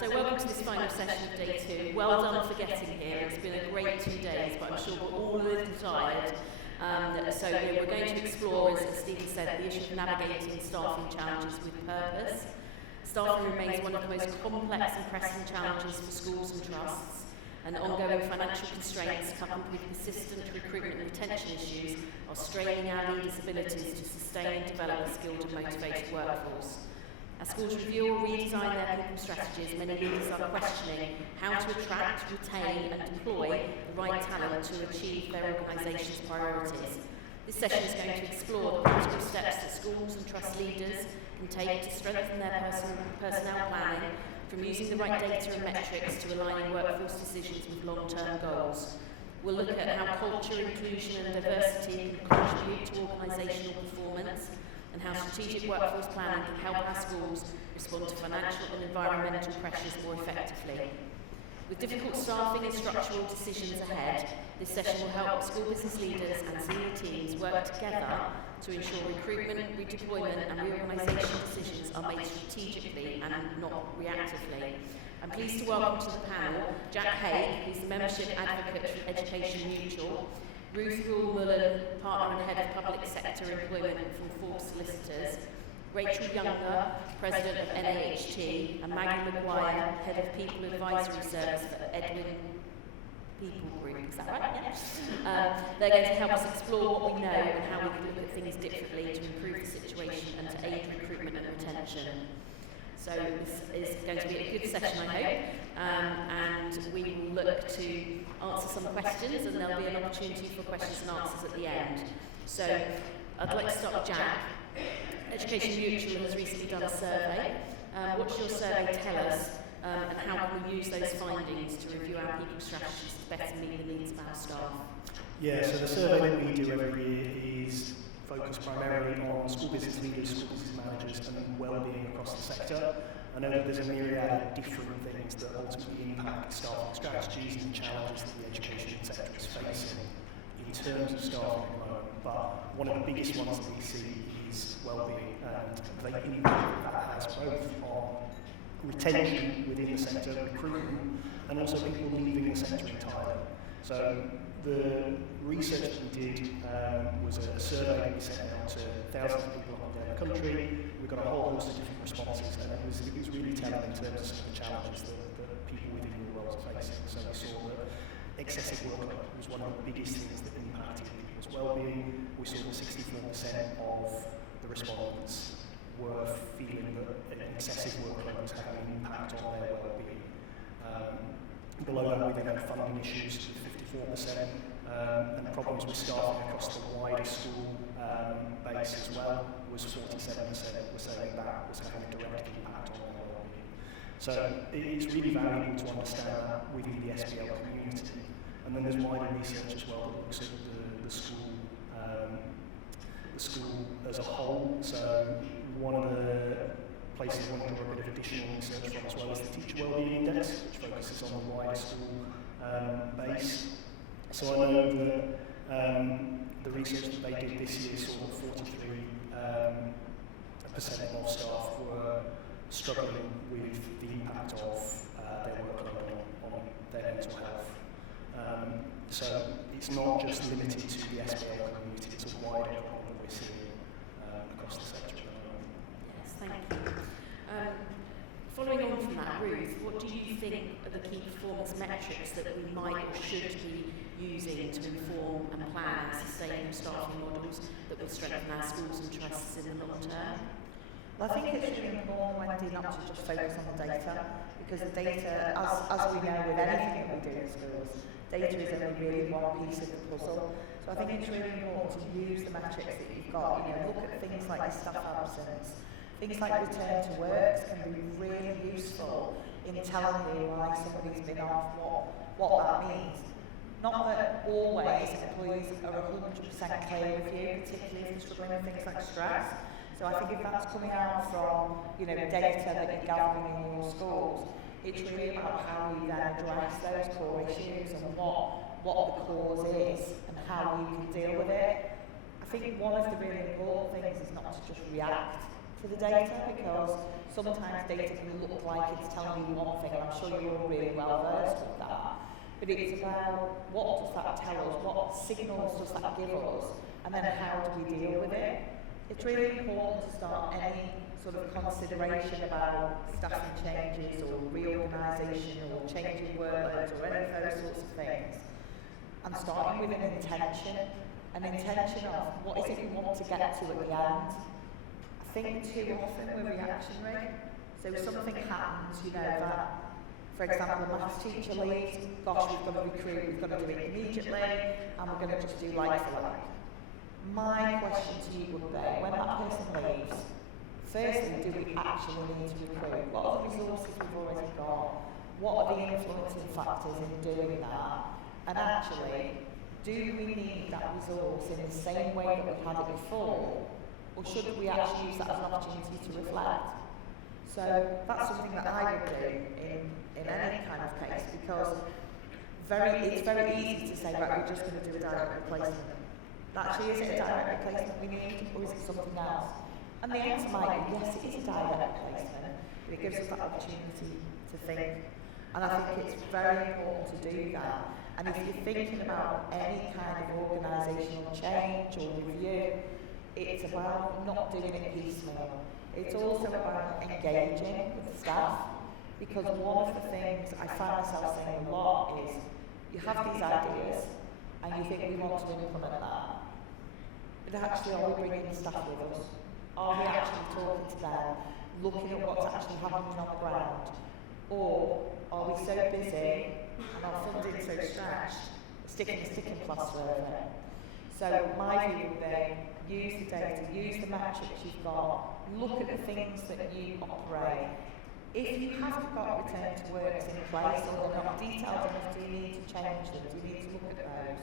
So welcome to this final session of day 2. Well done for getting here. It's been a great 2 days, but I'm sure we're all a little tired. So we're going to explore, as Stephen said, the issue of navigating staffing challenges with purpose. Staffing remains one of the most complex and pressing challenges for schools and trusts, and ongoing financial constraints coupled with persistent recruitment and retention issues are straining our leaders' abilities to sustain and develop a skilled and motivated workforce. As schools review or redesign their people strategies, many leaders are questioning how to attract, retain and deploy the right talent to achieve their organisation's priorities. This session is going to explore the practical steps that schools and trust leaders can take to strengthen their personnel planning, from using the right data and metrics to aligning workforce decisions with long-term goals. We'll look at how culture, inclusion and diversity can contribute to organisational performance, and how strategic workforce planning can help our schools respond to financial and environmental pressures more effectively. With difficult staffing and structural decisions ahead, this session will help school business leaders and senior teams work together to ensure recruitment, redeployment and reorganisation decisions are made strategically and not reactively. I'm pleased to welcome to the panel Jack Haig, who's the Membership Advocate for Education Mutual, Ruth Rule-Mullen, Partner and Head of Public Sector Employment from Forbes Solicitors, Rachel Younger, President of NAHT, and Maggie Maguire, Head of People Advisory Service for Edwin People Group. Is that right? Yeah. They're going to help us explore what we know and how we can look at things differently to improve the situation and to aid recruitment and retention. So this is going to be a good session, I hope, and we will look to answer some questions, and there'll be an opportunity for questions and answers at the end. So I'd like to start with Jack. Education Mutual has recently done a survey. What's your survey tell us, and how can we use those findings to review our people strategies to better meet the needs of our staff? Yeah, so the survey that we do every year is focused primarily on school business leaders, school business managers and well-being across the sector. I know that there's a myriad of different things that ultimately impact staffing strategies and challenges that the education sector is facing in terms of staffing at the moment, but one of the biggest ones that we see is well-being and the impact that has both on retention within the sector, recruitment, and also people leaving the sector entirely. So the research that we did was a survey that we sent out to thousands of people around the country. We got a whole host of different responses, and it was really telling in terms of some of the challenges that people within your roles are facing. So we saw that excessive workload was one of the biggest things that impacted people's well-being. We saw that 64% of the respondents were feeling that an excessive workload was having an impact on their well-being. Below that, we then had funding issues with 54%, and problems with staffing across the wider school base as well was 47% were saying that was having a direct impact on their well-being. So it's really valuable to understand that within the ISBL community. And then there's wider research as well that looks at the school as a whole. So one of the places we want to do a bit of additional research from as well as the Teacher Wellbeing Index, which focuses on the wider school base. So I know that the research that they did this year saw that 43% of staff were struggling with the impact of their workload on their mental health. So it's not just limited to the SBL community, it's a wider problem that we're seeing across the sector at the moment. Yes, thank you. Following on from that, Ruth, what do you think are the key performance metrics that we might or should be using to inform and plan sustainable staffing models that will strengthen our schools and trusts in the long term? Well, I think it's really important, Wendy, not to just focus on the data, because the data, as we know with anything that we do in schools, data is only really one piece of the puzzle. So I think it's really important to use the metrics that you've got. Look at things like your staff absence. Things like return to work can be really useful in telling you why somebody's been off, what that means. Not that always employees are 100% clear with you, particularly if you're struggling with things like stress. So I think if that's coming out from data that you're gathering in your schools, it's really about how you then address those core issues and what the cause is and how you can deal with it. I think one of the really important things is not to just react to the data, because sometimes data can look like it's telling you one thing, and I'm sure you're all really well versed with that. But it's about what does that tell us, what signals does that give us, and then how do we deal with it. It's really important to start any sort of consideration about staffing changes or reorganisation or changing workloads or any of those sorts of things, and starting with an intention of what is it we want to get to at the end. I think too often we're reactionary, so something happens, you know, that, for example, a maths teacher leaves, gosh, we've got to recruit, we've got to do it immediately, and we're going to just do like for like. My question to you would be, when that person leaves, firstly, do we actually need to recruit? What are the resources we've already got? What are the influencing factors in doing that? And actually, do we need that resource in the same way that we had it before? Or should we actually use that as an opportunity to reflect? So that's something that I would do in any kind of case, because it's very easy to say, right, we're just going to do a direct replacement. Actually, is it a direct replacement we need, or is it something else? And the answer might be, yes, it is a direct replacement, but it gives us that opportunity to think. And I think it's very important to do that. And if you're thinking about any kind of organisational change or review, it's about not doing it piecemeal. It's also about engaging with the staff, because one of the things I find myself saying a lot is, you have these ideas, and you think we want to implement that. But actually, are we bringing the staff with us? Are we actually talking to them, looking at what's actually happening on the ground? Or are we so busy and our funding so stretched, sticking plaster over it? So my view would be, use the data, use the metrics you've got, look at the things that you operate. If you haven't got return to works in place, or they're not detailed enough, do you need to change them? Do you need to look at those?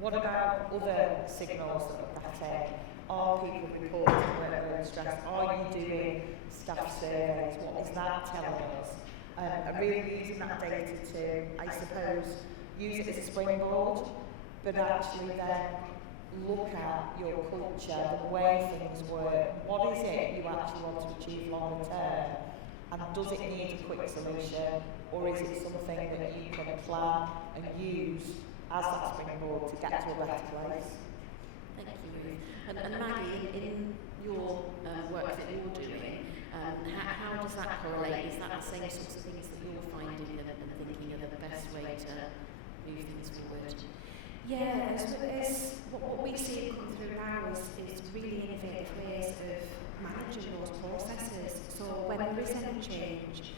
What about other signals that are better? Are people reporting workload stress? Are you doing staff surveys? What is that telling us? And really using that data to, I suppose, use it as a springboard, but actually then look at your culture, the way things work. What is it you actually want to achieve longer term? And does it need a quick solution, or is it something that you can plan and use as that springboard to get to a better place? Thank you, Ruth. And Maggie, in your work that you're doing, how does that correlate? Is that the same sorts of things that you're finding and thinking are the best way to move things forward? Yeah, as what we see come through now is really innovative ways of managing those processes. So when there is any change,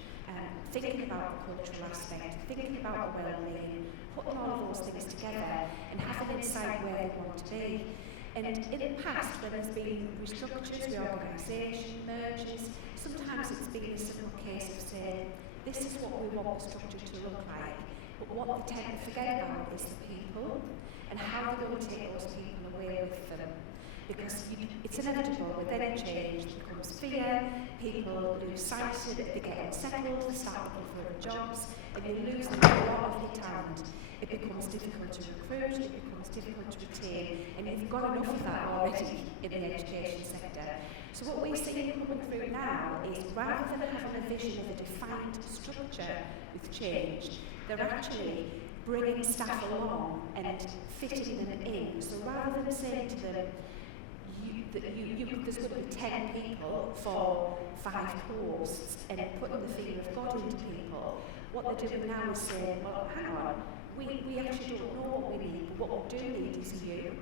thinking about the cultural aspect, thinking about the well-being, putting all of those things together and having insight where they want to be. And in the past, when there's been restructures, reorganisation, mergers, sometimes it's been a simple case of saying, this is what we want the structure to look like. But what they tend to forget about is the people and how they're going to take those people away with them. Because it's inevitable, with any change there becomes fear, people lose sight of it, they get unsettled, they start looking for other jobs, and you lose a lot of your talent. It becomes difficult to recruit, it becomes difficult to retain, and you've got enough of that already in the education sector. So what we're seeing coming through now is, rather than having a vision of a defined structure with change, they're actually bringing staff along and fitting them in. So rather than saying to them, there's going to be 10 people for 5 posts, and putting the fear of God into people, what they're doing now is saying, well, hang on, we actually don't know what we need, but what we do need is you.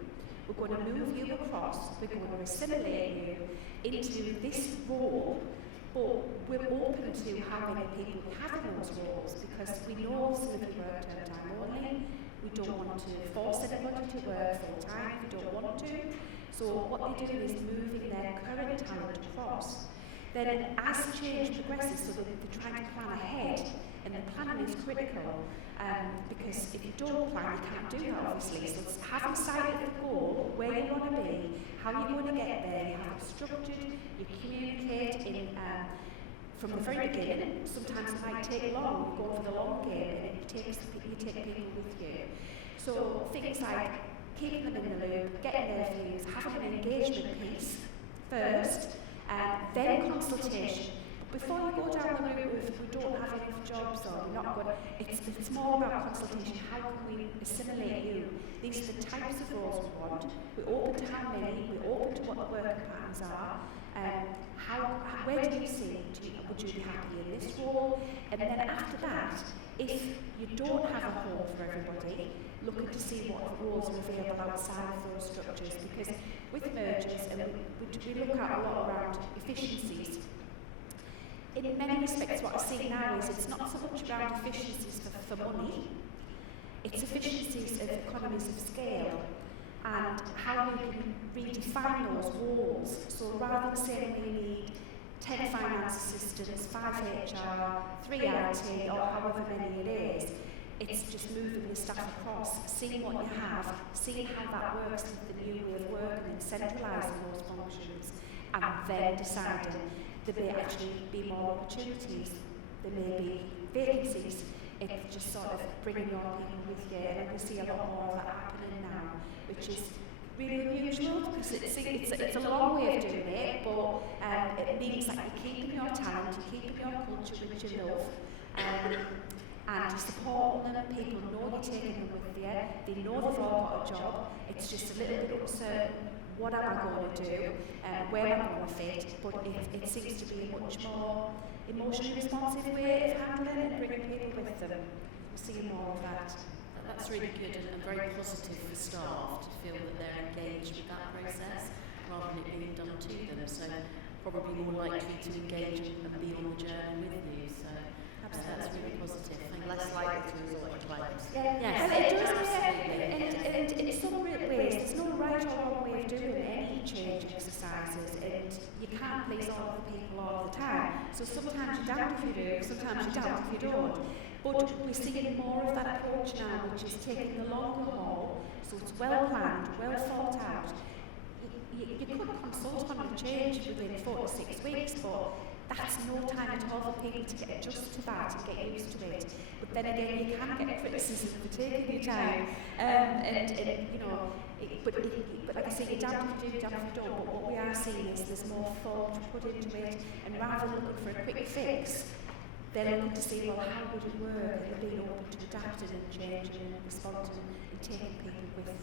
We're going to move you across, we're going to assimilate you into this role, but we're open to how many people we have in those roles, because we know some of you work term-time only. We don't want to force anybody to work full-time if we don't want to. So what they do is moving their current talent across. Then as change progresses, so that they're trying to plan ahead, and the planning is critical, because if you don't plan, you can't do that, obviously. So it's having sight of the goal, where you want to be, how you're going to get there, you have it structured, you communicate from the very beginning. Sometimes it might take long, you go for the long game, and you take people with you. So things like keeping them in the loop, getting their views, having an engagement piece first, then consultation. Before you go down the route of we don't have enough jobs or we're not good, it's more about consultation. How can we assimilate you? These are the types of roles we want. We're open to how many, we're open to what the working patterns are. Where do you see, would you be happy in this role? And then after that, if you don't have a home for everybody, looking to see what roles are available outside of those structures, because with mergers, and we look at a lot around efficiencies. In many respects, what I see now is it's not so much around efficiencies for money, it's efficiencies of economies of scale and how we can redefine those roles. So rather than saying we need 10 finance assistants, 5 HR, 3 IT, or however many it is, it's just moving the staff across, seeing what you have, seeing how that works with the new way of working and centralising those functions, and then deciding there may actually be more opportunities, there may be vacancies. It's just sort of bringing your people with you, and we see a lot more of that happening now, which is really unusual because it's a long way of doing it, but it means that you're keeping your talent, you're keeping your culture which you love, and you're supporting them. People know you're taking them with you, they know they've all got a job. It's just a little bit uncertain. What am I going to do? Where am I going to fit? But it seems to be a much more emotionally responsive way of handling and bringing people with them. We're seeing more of that. That's really good and very positive for staff to feel that they're engaged with that process rather than it being done to them. So probably more likely to engage and be on the journey with you. So that's really positive. Less likely to resort to claims. Yes, and it does, absolutely. and in some ways, there's no right or wrong way of doing any change exercises, and you can't please all of the people all the time. So sometimes you're down if you do, sometimes you're down if you don't. But we're seeing more of that approach now, which is taking the longer haul, so it's well planned, well thought out. You could consult on a change within 4 to 6 weeks, but that's no time at all for people to get adjusted to that and get used to it. But then again, you can get criticism for taking your time, but like I say, you're down if you do, down if you don't. But what we are seeing is there's more thought put into it, and rather than looking for a quick fix, they're looking to see, well, how would it work? And being open to adapting and changing and responding and taking people with them,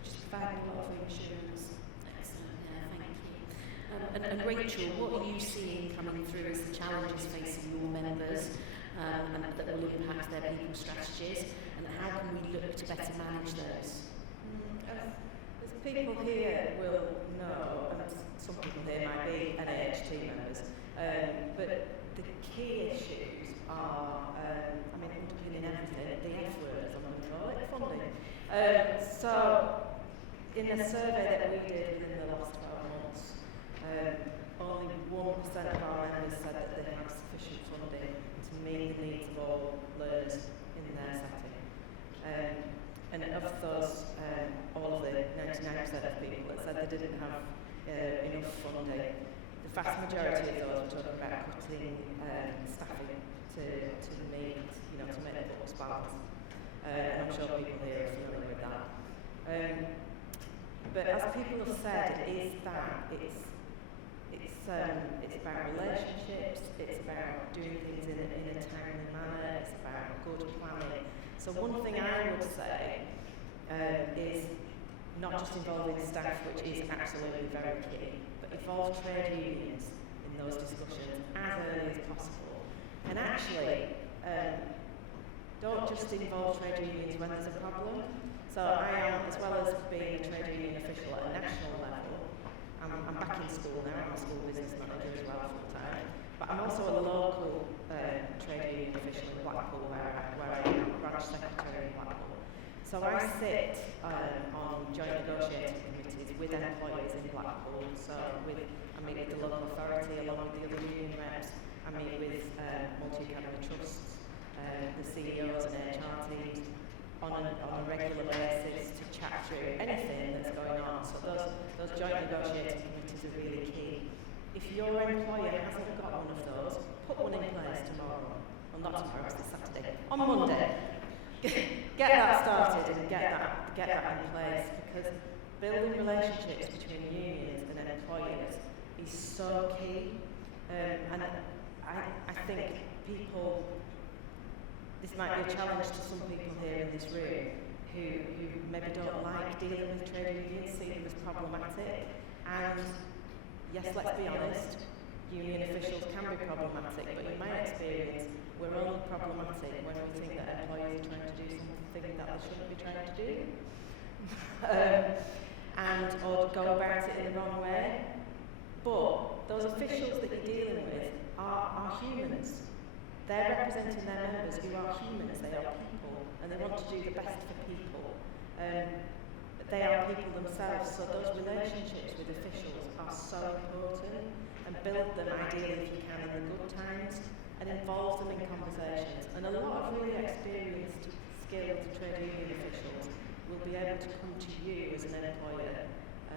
which is providing a lot of reassurance. Excellent, yeah, thank you. And Rachel, what are you seeing coming through as the challenges facing your members and that will impact their people strategies, and how can we look to better manage those? As people here will know, and some people here might be NAH team members, but the key issues are, underpinning everything, the F word, as I'm going to call it, funding. So, in a survey that we did within the last 12 months, only 1% of our members said that they have sufficient funding to meet the needs of all learners in their setting. And of those, all of the 99% of people that said they didn't have enough funding, the vast majority of those were talking about cutting staffing to meet, to make the books balance. And I'm sure people here are familiar with that. But as people have said, it's about relationships, it's about doing things in a timely manner, it's about good planning. So one thing I would say is not just involving staff, which is absolutely very key, but involve trade unions in those discussions as early as possible. And actually, don't just involve trade unions when there's a problem. So I am, as well as being a trade union official at a national level, I'm back in school now, I'm a school business manager as well full time, but I'm also a local trade union official in Blackpool where I am branch secretary in Blackpool. So I sit on joint negotiating committees with employers in Blackpool, so I meet with the local authority along with the other union reps, I meet with multi-academy trusts, the CEOs and HR teams, on a regular basis to chat through anything that's going on. So those joint negotiating committees are really key. If your employer hasn't got one of those, put one in place tomorrow. Well, not tomorrow, it's Saturday. On Monday. Get that started and get that in place, because building relationships between unions and employers is so key. And I think people, this might be a challenge to some people here in this room who maybe don't like dealing with trade unions, see them as problematic. And yes, let's be honest, union officials can be problematic, but in my experience, we're only problematic when we think that employees are trying to do something that they shouldn't be trying to do. Or go about it in the wrong way. But those officials that you're dealing with are humans. They're representing their members who are humans, they are people, and they want to do the best for people. They are people themselves, so those relationships with officials are so important, and build them ideally if you can in the good times, and involve them in conversations. And a lot of really experienced, skilled trade union officials will be able to come to you as an employer,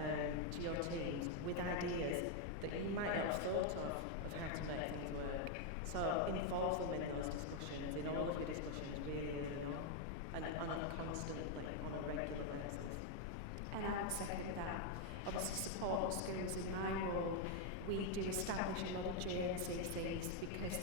to your teams, with ideas that you might not have thought of how to make things work. So involve them in those discussions, in all of your discussions really early on, and constantly, on a regular basis. And I would second that. Obviously support schools in my role, we do establish a lot of JNCCs because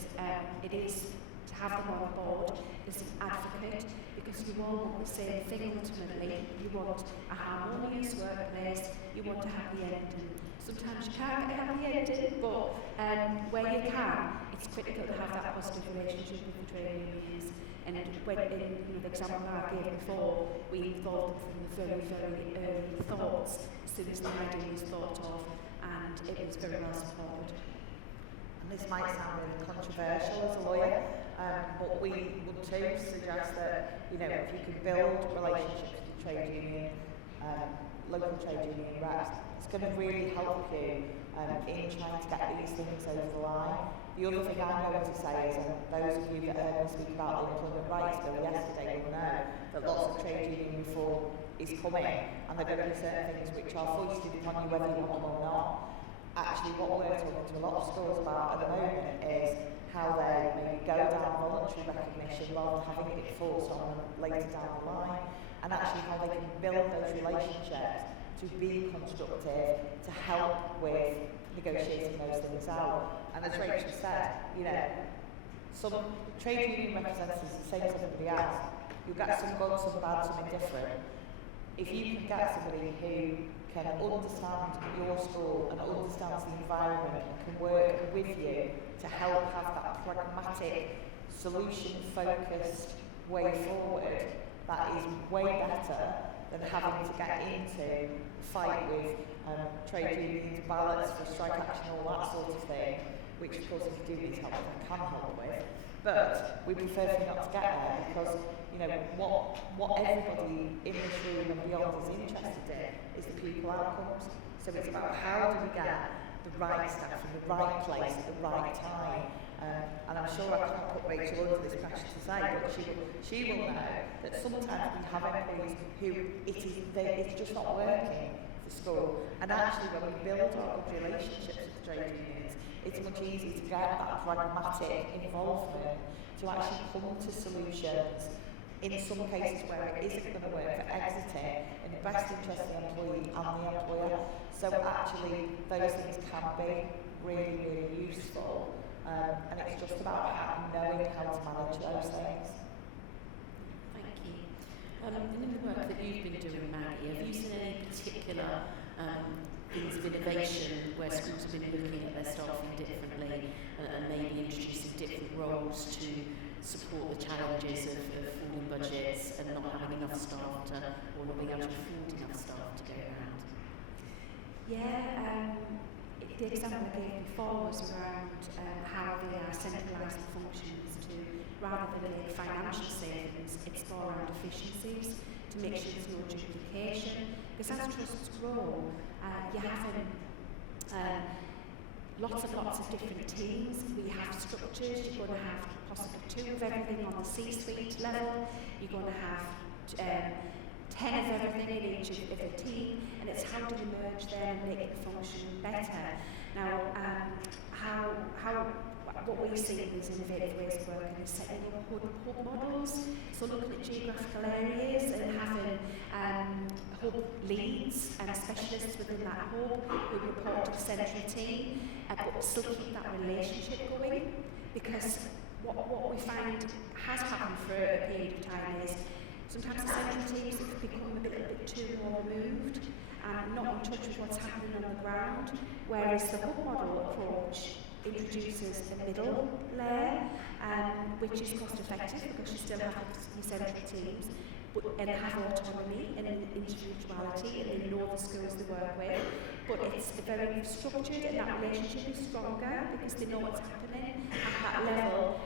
it is to have them on board as an advocate, because you all want the same thing ultimately. You want a harmonious workplace, you want a happy ending. Sometimes you can't get a happy ending, but where you can, it's critical to have that positive relationship with the trade unions. And when in the example I gave before, we involved them from the very, very early thoughts, as soon as the idea was thought of, and it was very well supported. And this might sound really controversial as a lawyer, but we would too suggest that, if you can build relationships with the trade union, local trade union reps, it's going to really help you in trying to get these things over the line. The other thing I'm going to say is, and those of you that heard me speak about the Employment Rights Bill yesterday will know that lots of trade union reform is coming, and there are going to be certain things which are foisted upon you whether you want them or not. Actually, what we're talking to a lot of schools about at the moment is how they maybe go down voluntary recognition rather than having it forced on them later down the line, and actually how they can build those relationships to be constructive, to help with negotiating those things out. And as Rachel said, some trade union representatives are the same as everybody else. You'll get some good, some bad, some indifferent. If you can get somebody who can understand your school and understands the environment and can work with you to help have that pragmatic, solution-focused way forward, that is way better than having to get into fight with trade unions, ballots for strike action, all that sort of thing, which of course if you do need help, I can help with. But we prefer for you not to get there because, what everybody in this room and beyond is interested in is the people outcomes. So it's about how do we get the right staff in the right place at the right time. And I'm sure I can't put Rachel under this pressure to say, but she will know that sometimes we have employees who it's just not working for school. And actually when we build our good relationships with the trade unions, it's much easier to get that pragmatic involvement to actually come to solutions in some cases where it isn't going to work for exiting in the best interest of the employee and the employer. So actually those things can be really, really useful. And it's just about knowing how to manage those things. Thank you. In the work that you've been doing, Maggie, have you seen any particular things of innovation where schools have been looking at their staffing differently and maybe introducing different roles to support the challenges of falling budgets and not having enough staff or not being able to afford enough staff to go around? Yeah, the example I gave before was around how they are centralising functions to, rather than make financial savings, explore around efficiencies to make sure there's no duplication. Because as trusts grow, you're having lots of different teams. We have structures. You're going to have possibly 2 of everything on the C-suite level. You're going to have 10 of everything in each of the team, and it's how do you merge them and make the function better. Now, what we see is innovative ways of working is setting up hub models, so looking at geographical areas and having hub leads and specialists within that hub who report to the central team, but still keep that relationship going, because what we find has happened for a period of time is sometimes the central teams have become a little bit too more removed and not in touch with what's happening on the ground, whereas the hub model approach introduces a middle layer, which is cost effective because you still have your central teams, and have autonomy and individuality, and they know the skills they work with, but it's very structured and that relationship is stronger because they know what's happening at that level.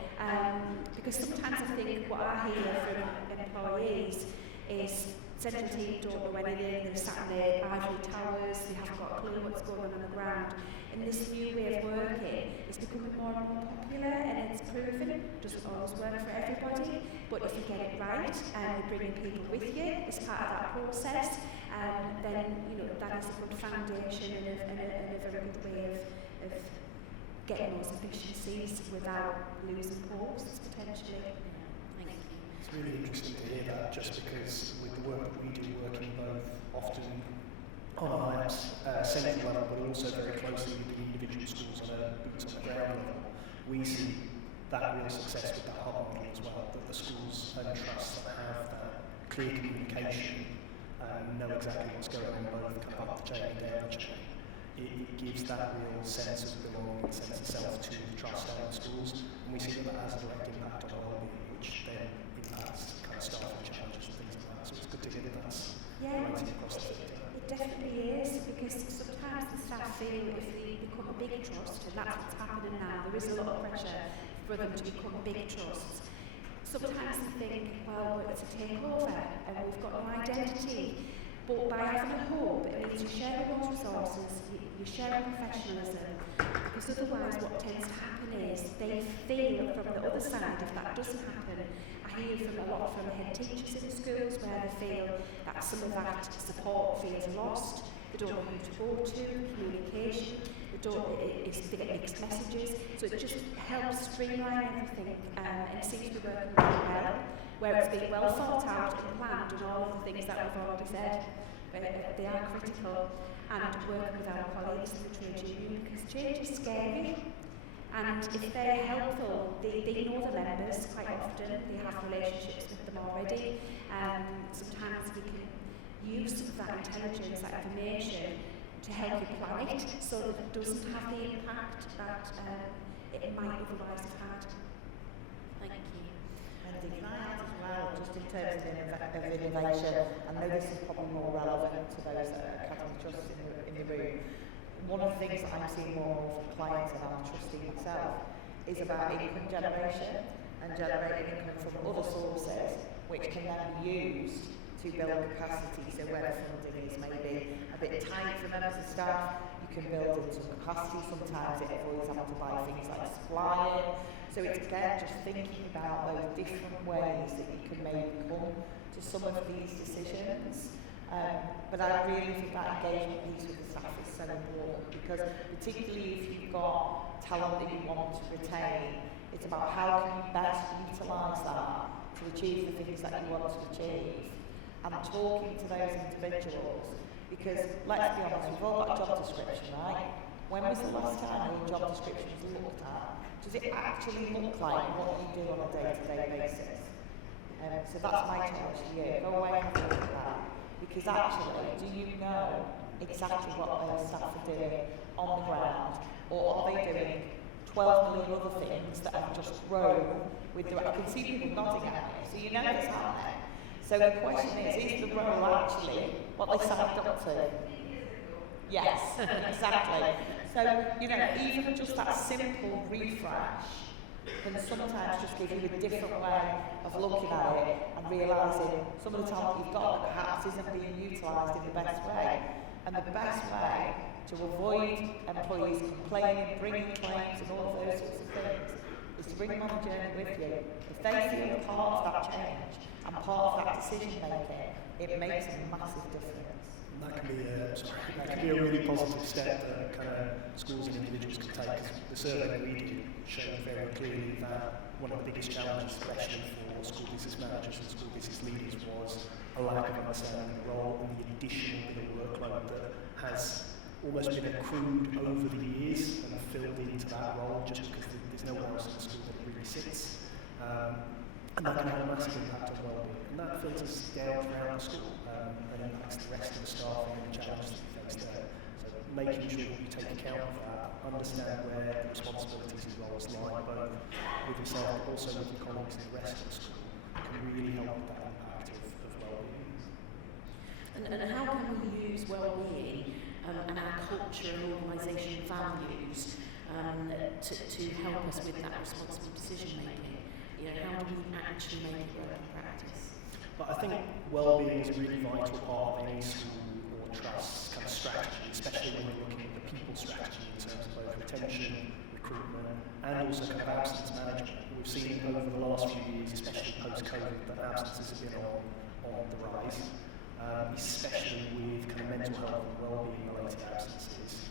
Because sometimes I think what I hear from employees is central team don't know anything, they're sat in their ivory towers, they haven't got a clue what's going on the ground. And this new way of working is becoming more and more popular, and it's proven. It doesn't always work for everybody, but if you get it right and you're bringing people with you as part of that process, then that is a good foundation and a very good way of getting those efficiencies without losing posts potentially. Thank you. It's really interesting to hear that, just because with the work that we do, working both often on a higher central level, but also very closely with the individual schools on a boots on the ground level, we see that real success with that hub model as well, that the schools and trusts that have that clear communication know exactly what's going on both kind of up the chain and down the chain. It gives that real sense of belonging, sense of self to the trust and the schools, and we see that that has a direct impact on well-being, which then impacts kind of staffing challenges and things like that. So it's good to hear that that's rating across the sector. It definitely is, because sometimes the staff feel if they become a big trust, and that's what's happening now, there is a lot of pressure for them to become big trusts. Sometimes they think, well, it's a takeover and we've got an identity, but by having a hub, it means you're sharing those resources, you're sharing professionalism, because otherwise what tends to happen is they feel from the other side, if that doesn't happen, I hear from a lot from head teachers in the schools where they feel that some of that support feels lost, they don't know who to go to, communication, they get mixed messages, so it just helps streamline everything, and it seems to be working really well, where it's been well thought out and planned, and all of the things that we've already said, they are critical, and working with our colleagues in the trade union, because change is scary. And if they're helpful, they know the members quite often, they have relationships with them already. Sometimes we can use some of that intelligence, that information, to help you plan it so that it doesn't have the impact that it might otherwise have had. Thank you. And can I add as well, just in terms of innovation, I know this is probably more relevant to those that are Academy Trusts in the room. One of the things that I'm seeing more from clients, and I'm trusting myself, is about income generation and generating income from other sources, which can then be used to build capacity. So where funding is maybe a bit tight for members of staff, you can build in some capacity. Sometimes it avoids having to buy things like supplying. So it's again just thinking about those different ways that you can maybe come to some of these decisions. But I really think that engagement piece with the staff is so important, because particularly if you've got talent that you want to retain, it's about how can you best utilise that to achieve the things that you want to achieve, and talking to those individuals, because let's be honest, we've all got a job description, right? When was the last time your job description was looked at? Does it actually look like what you do on a day-to-day basis? So that's my challenge to you. Go away and have a look at that. Because actually, do you know exactly what those staff are doing on the ground? Or are they doing 12 million other things that have just grown with the... I can see people nodding at me, so you know it's happening. So the question is the role actually what they signed up to? Yes, exactly. So, even just that simple refresh can sometimes just give you a different way of looking at it and realising some of the talent you've got that perhaps isn't being utilised in the best way. And the best way to avoid employees complaining, bringing claims and all of those sorts of things is to bring them on a journey with you. If they feel part of that change and part of that decision making, it makes a massive difference. That can be a really positive step that kind of schools and individuals can take. The survey that we did showed very clearly that one of the biggest challenges, especially for school business managers and school business leaders, was a lack of understanding the role and the additional bit of workload that has almost been accrued over the years and filled into that role just because there's nowhere else in the school that it really sits. And that can have a massive impact on well-being. And that filters down throughout the school and impacts the rest of the staffing and the challenges that you face there. So making sure that you take account of that, understand where the responsibilities and roles lie, both with yourself but also with your colleagues and the rest of the school, can really help with that impact of well-being. And how can we use well-being and our culture and organisation values to help us with that responsible decision making? You know, how do we actually make it work in practice? But I think well-being is a really vital part of any school or trust kind of strategy, especially when you're looking at the people strategy in terms of both retention, recruitment, and also kind of absence management. We've seen over the last few years, especially post-COVID, that absences have been on the rise, especially with kind of mental health and well-being related absences.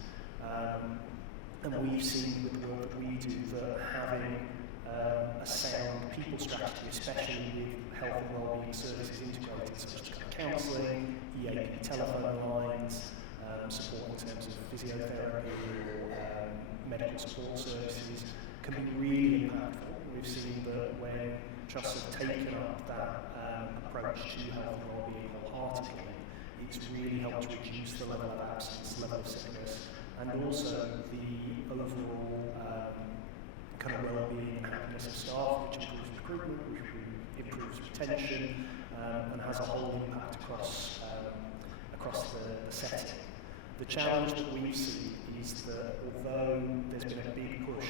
And we've seen with the work that we do that having a sound people strategy, especially with health and wellbeing services integrated, such as counselling, EAP telephone lines, support in terms of physiotherapy or medical support services, can be really impactful. We've seen that when trusts have taken up that approach to health and wellbeing wholeheartedly, it's really helped reduce the level of absence, level of sickness, and also the overall kind of well-being and happiness of staff, which improves recruitment, which improves retention, and has a whole impact across the setting. The challenge that we see is that although there's been a big push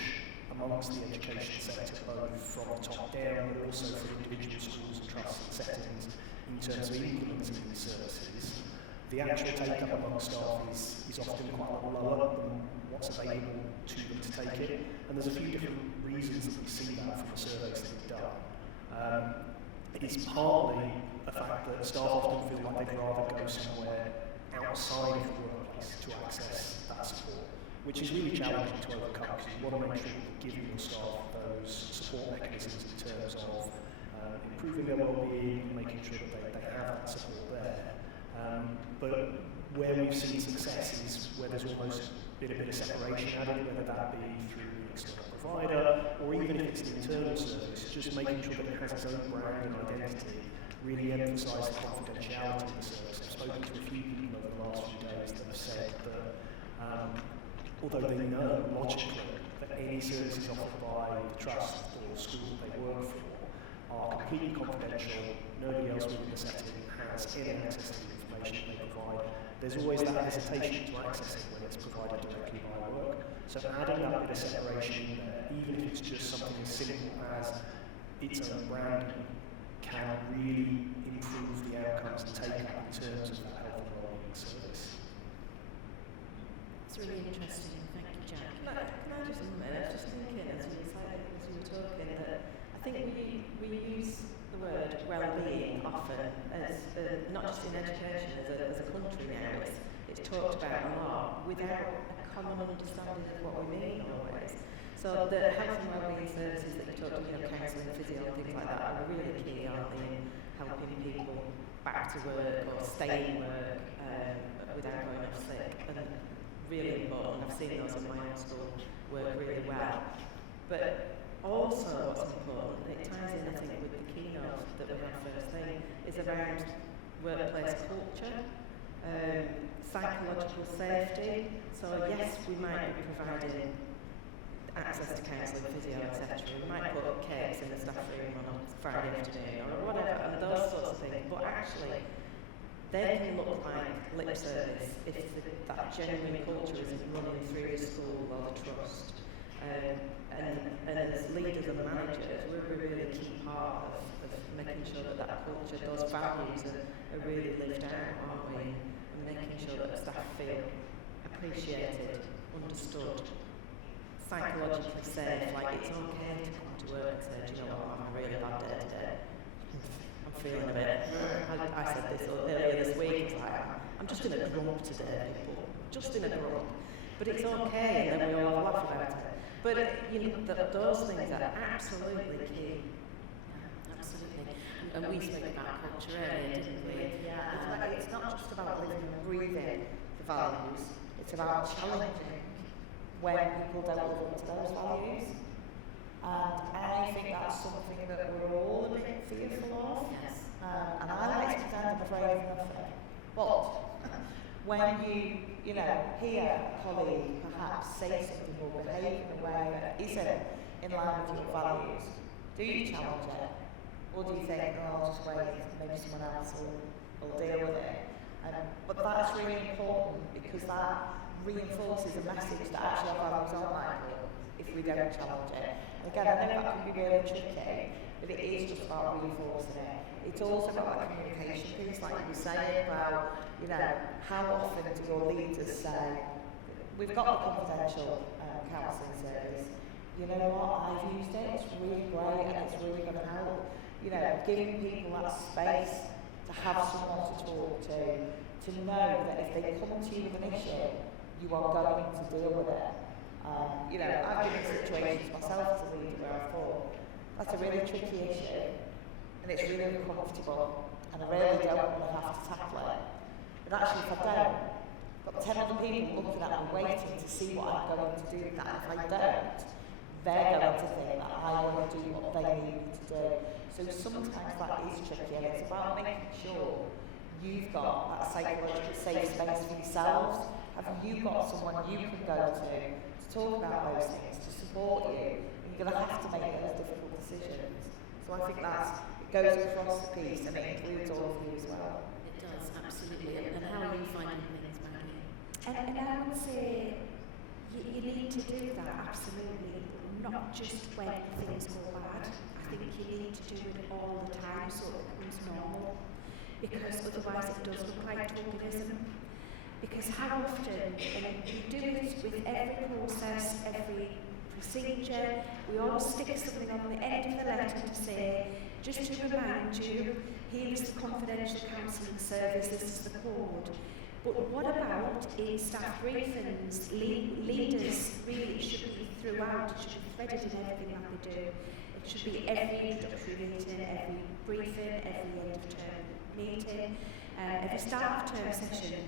amongst the education sector, both from the top down, but also from individual schools and trusts and settings, in terms of implementing these services, the actual take-up among staff is often quite a lot lower than what's available to them to take it. And there's a few different reasons that we see that from the surveys that we've done. It's partly the fact that staff often feel like they'd rather go somewhere outside of the workplace to access that support, which is really challenging to overcome because you want to make sure that you're giving your staff those support mechanisms in terms of improving their well-being, making sure that they have that support there. But where we've seen success is where there's almost been a bit of separation added, whether that be through an external provider or even if it's an internal service, just making sure that it has its own brand and identity, really emphasise the confidentiality of the service. I've spoken to a few people over the last few days that have said that although they know logically that any services offered by the trust or the school that they work for are completely confidential, nobody else within the setting has any access to the information they provide, there's always that hesitation to access it when it's provided directly by work. So adding that bit of separation in there, even if it's just something as simple as its own branding, can really improve the outcomes and take up in terms of that health and wellbeing service. It's really interesting. Thank you, Jack. Can I just a minute? I was just thinking as we were talking that I think we use the word well-being often as not just in education as a country now. It's talked about a lot without a common understanding of what we mean always. So the health and wellbeing services that you talked about, counselling, physio, things like that, are really key, aren't they, in helping people back to work or stay in work without going off sick. And really important. I've seen those in my own school work really well. But also what's important, and it ties in I think with the keynote that we had first thing, is around workplace culture, psychological safety. So yes, we might be providing access to counselling, physio, etc. We might put cakes in the staff room on a Friday afternoon or whatever, and those sorts of things. But actually, they can look like lip service if that genuine culture isn't running through the school or the trust. And as leaders and managers, we're a really key part of making sure that culture, those values are really lived out, aren't we? And making sure that staff feel appreciated, understood, psychologically safe, like it's okay to come to work and say, do you know what, I'm having a really bad day today. I'm feeling a bit, I said this earlier this week, it's like, I'm just in a grump today, people, just in a grump. But it's okay, and then we all laugh about it. But you know, those things are absolutely key. Absolutely. and we spoke about culture earlier, didn't we? Yeah, it's not just about living and breathing the values, it's about challenging when people don't live up to those values. And I think that's something that we're all a bit fearful of. Yes. And I like to pretend I'm afraid of nothing. But when you hear a colleague perhaps say something or behave in a way that isn't in line with your values, do you challenge it? Or do you think, oh, I'll just wait, maybe someone else will deal with it? But that's really important because that reinforces a message that actually our values are mindful if we don't challenge it. And again, I know that can be really tricky, but it is just about reinforcing it. It's also about that communication piece, like you were saying about, how often do your leaders say, we've got the confidential counselling service, you know what, I've used it, it's really great and it's really going to help. Giving people that space to have someone to talk to know that if they come to you with an issue, you are going to deal with it. I've been in situations myself as a leader where I thought, that's a really tricky issue, and it's really uncomfortable, and I really don't want to have to tackle it. But actually, if I don't, I've got 10 other people looking at me waiting to see what I'm going to do with that. If I don't, they're going to think that I want to do what they need me to do. So sometimes that is tricky, and it's about making sure you've got that psychological safe space for yourselves. Have you got someone you can go to talk about those things, to support you? And you're going to have to make those difficult decisions. So I think it goes across the piece, and it includes all of you as well. It does, absolutely. And how are you finding things, Maggie? And I would say you need to do that, absolutely, but not just when things go bad. I think you need to do it all the time so it becomes normal, because otherwise it does look like tokenism. Because how often, and we do it with every process, every procedure, we always stick something on the end of the letter to say, just to remind you, here is the confidential counselling service, this is the code. But what about in staff briefings? Leaders really should be throughout, it should be threaded in everything that they do. It should be every introductory meeting, every briefing, every end of term meeting, every start of term session,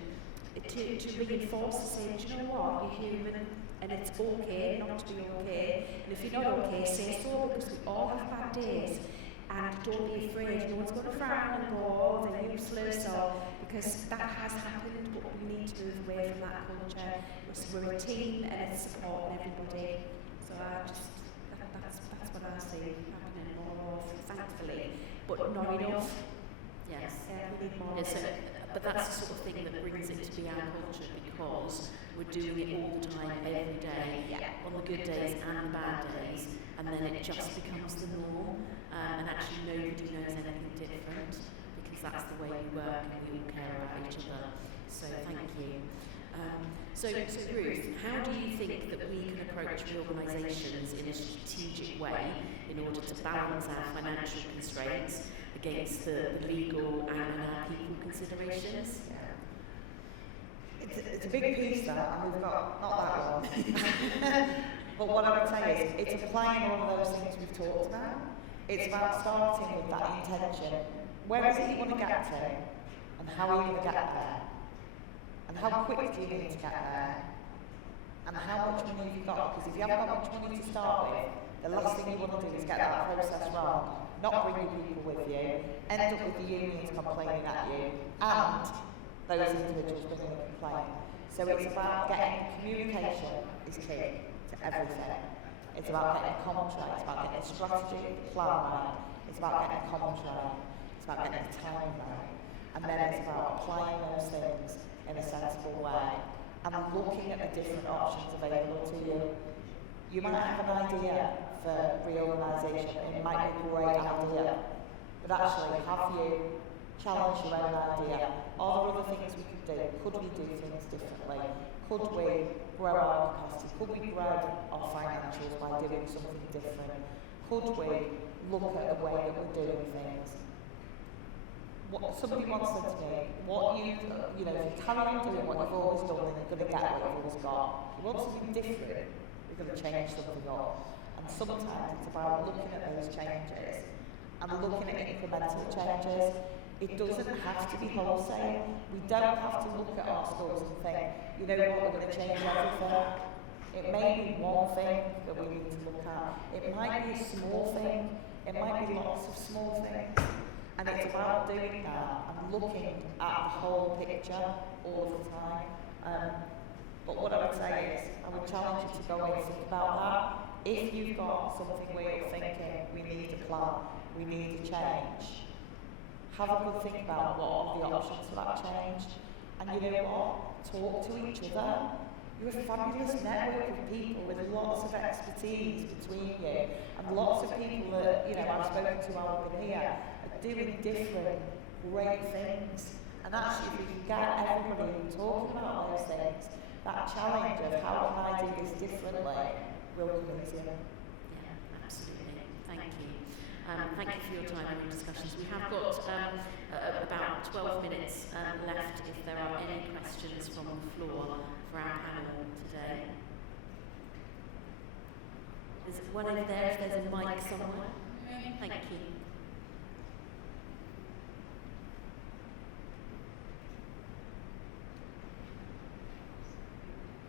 to reinforce and say, do you know what, you're human and it's okay not to be okay, and if you're not okay, say so, because we all have bad days, and don't be afraid, no one's going to frown and go, oh, they're useless, or because that has happened, but we need to move away from that culture. We're a team and it's supporting everybody. So that's what I see happening more of, thankfully, but not enough. Yes. We need more. Yes, but that's the sort of thing that brings it to be our culture, because we're doing it all the time, every day, on the good days and the bad days, and then it just becomes the norm, and actually nobody knows anything different, because that's the way we work and we all care about each other. So thank you. So Ruth, how do you think that we can approach reorganisations in a strategic way in order to balance our financial constraints against the legal and our people considerations? It's a big piece that, and we've got not that long. But what I would say is, it's applying all of those things we've talked about. It's about starting with that intention. Where is it you want to get to? And how are you going to get there? And how quick do you need to get there? And how much money have you got? Because if you haven't got much money to start with, the last thing you want to do is get that process wrong, not bring your people with you, end up with the unions complaining at you, and those individuals bringing a complaint. So it's about getting communication is key to everything. It's about getting a contract, it's about getting a strategy, plan right, it's about getting a contract, it's about getting the time right, and then it's about applying those things in a sensible way and looking at the different options available to you. You might have an idea for reorganisation, it might be a great idea, but actually have you challenge your own idea? Are there other things we could do? Could we do things differently? Could we grow our capacity? Could we grow our financials by doing something different? Could we look at the way that we're doing things? Somebody once said to me, if you carry on doing what you've always done, then you're going to get what you've always got. If you want something different, you're going to change something up. And sometimes it's about looking at those changes and looking at incremental changes. It doesn't have to be wholesale. We don't have to look at our schools and think, you know what, we're going to change everything. It may be one thing that we need to look at. It might be a small thing. It might be lots of small things. And it's about doing that and looking at the whole picture all the time. But what I would say is, I would challenge you to go and think about that. If you've got something where you're thinking, we need a plan, we need a change, have a good think about what are the options for that change. And you know what? Talk to each other. You're a fabulous network of people with lots of expertise between you, and lots of people that, you know, I've spoken to while I've been here, are doing different, great things. And actually, if we can get everybody talking about those things, that challenge of how can I do this differently will be easier. Yeah, absolutely. Thank you. Thank you for your time and your discussions. We have got about 12 minutes left if there are any questions from the floor for our panel today. There's one over there, if there's a mic somewhere. Thank you.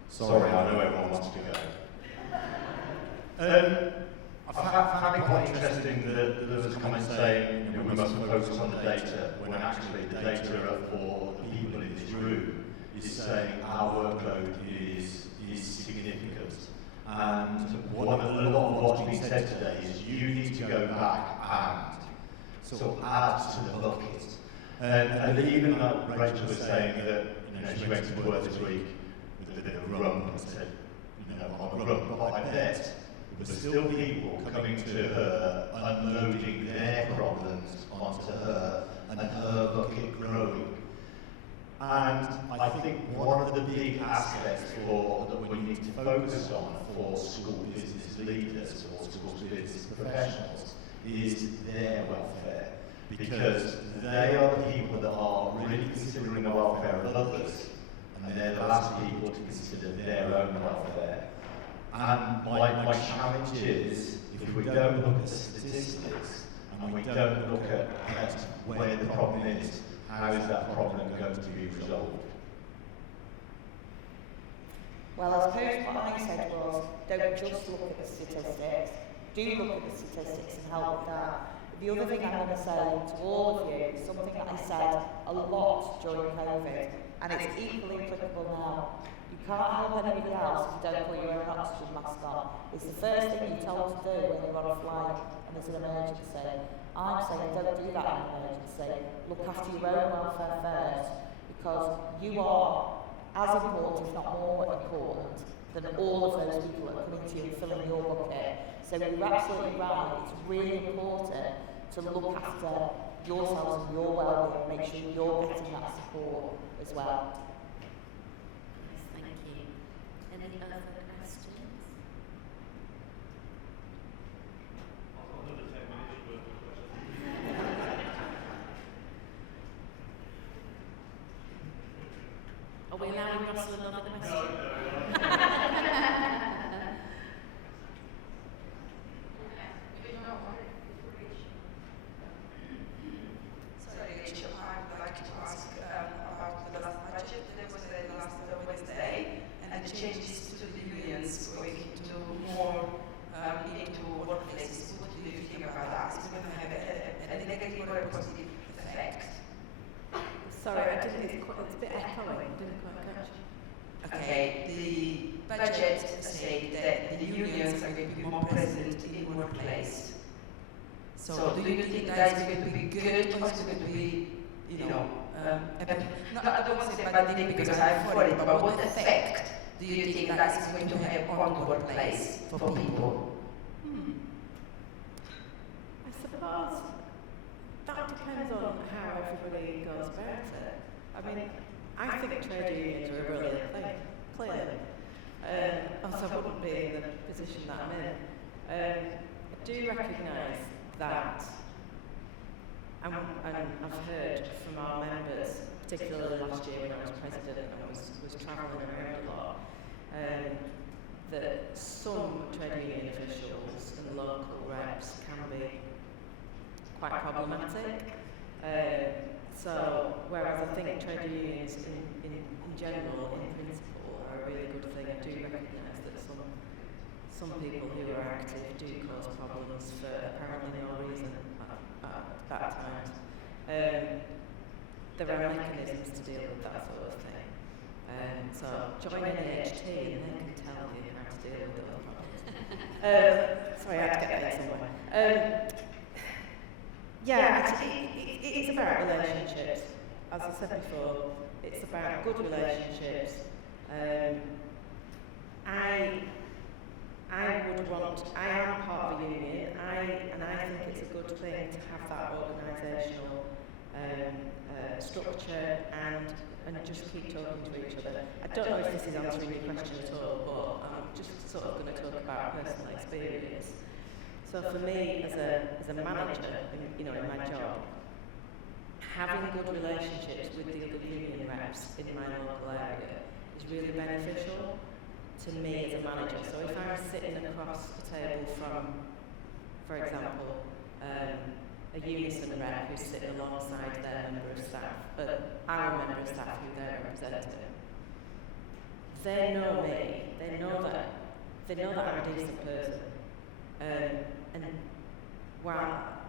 Sorry, I know everyone wants to go. I found it quite interesting that there was a comment saying, you know, we must focus on the data, when actually the data for the people in this room is saying our workload is significant. And a lot of what's been said today is you need to go back and sort of add to the bucket. And even Rachel was saying that, you know, she went to work this week with a bit of rum and said, you know, I'm rum, but I bet there were still people coming to her, unloading their problems onto her, and her bucket growing. And I think one of the big aspects that we need to focus on for school business leaders or school business professionals is their welfare. Because they are the people that are really considering the welfare of others, and they're the last people to consider their own welfare. And my challenge is, if we don't look at the statistics, and we don't look at where the problem is, how is that problem going to be resolved? Well, I suppose what I said was, don't just look at the statistics, do look at the statistics and help with that. The other thing I'm going to say to all of you is something that I said a lot during COVID, and it's equally applicable now. You can't help anybody else if you don't put your own oxygen mask on. It's the first thing you're told to do when you're on a flight and there's an emergency. I'm saying don't do that in an emergency. Look after your own welfare first, because you are as important, if not more important, than all of those people that are coming to you and filling your bucket. So you're absolutely right, it's really important to look after yourselves and your well-being, make sure you're getting that support as well. Yes, thank you. Any other questions? Are we allowing Russell another question? Sorry, Rachel, I would like to ask about the last budget that was last Wednesday and the changes to the unions going into more into workplaces. What do you think about that? Is it going to have a negative or a positive effect? Sorry, I didn't, it's a bit echoing, I didn't quite catch. Okay, the budget said that the unions are going to be more present in the workplace. So do you think that is going to be good or is it going to be, you know, no, I don't want to say bad thing because I'm for it, but what effect do you think that is going to have on the workplace for people? I suppose that depends on how everybody goes about it. I mean, I think trade unions are a brilliant thing, clearly. Else I wouldn't be in the position that I'm in. I do recognise that, and I've heard from our members, particularly last year when I was president and was travelling around a lot, that some trade union officials and local reps can be quite problematic. So, whereas I think trade unions in general, in principle, are a really good thing, I do recognise that some people who are active do cause problems for apparently no reason at times. There are mechanisms to deal with that sort of thing. So join an HT and they can tell you how to deal with those problems. Sorry, I had to get that somewhere. Yeah, it's about relationships. As I said before, it's about good relationships. I am part of a union, and I think it's a good thing to have that organisational structure and just keep talking to each other. I don't know if this is answering your question at all, but I'm just sort of going to talk about personal experience. So for me, as a manager, in my job, having good relationships with the other union reps in my local area is really beneficial to me as a manager. So if I'm sitting across the table from, for example, a Unison rep who's sitting alongside their member of staff, our member of staff who they're representing, they know me. They know that I'm a decent person.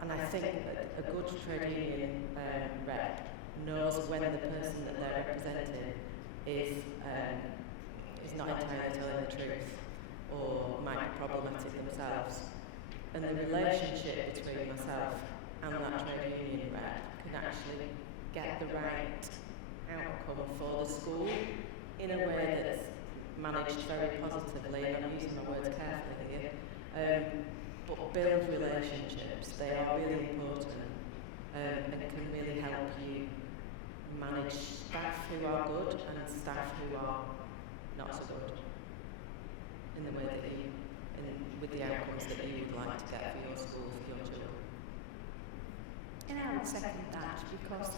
And I think that a good trade union rep knows when the person that they're representing is not entirely telling the truth or might be problematic themselves. And the relationship between myself and that trade union rep can actually get the right outcome for the school in a way that's managed very positively, and I'm using my words carefully here. But build relationships, they are really important and can really help you manage staff who are good and staff who are not so good in the way that with the outcomes that you would like to get for your school, for your children. And I would second that, because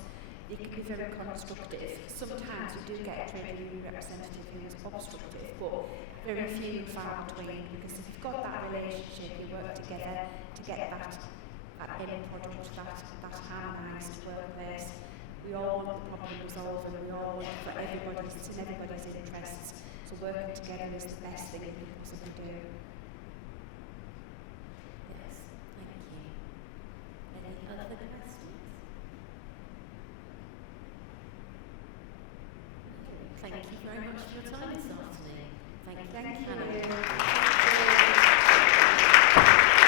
it can be very constructive. Sometimes you do get a trade union representative who is obstructive, but very few and far between, because if you've got that relationship, you work together to get that end product, that harmonised workplace. We all want the problem resolved, and we all want for everybody's, it's in everybody's interests. So working together is the best thing you can possibly do. Yes, thank you. Any other questions? Thank you very much for your time this afternoon. Thank you. Thank you.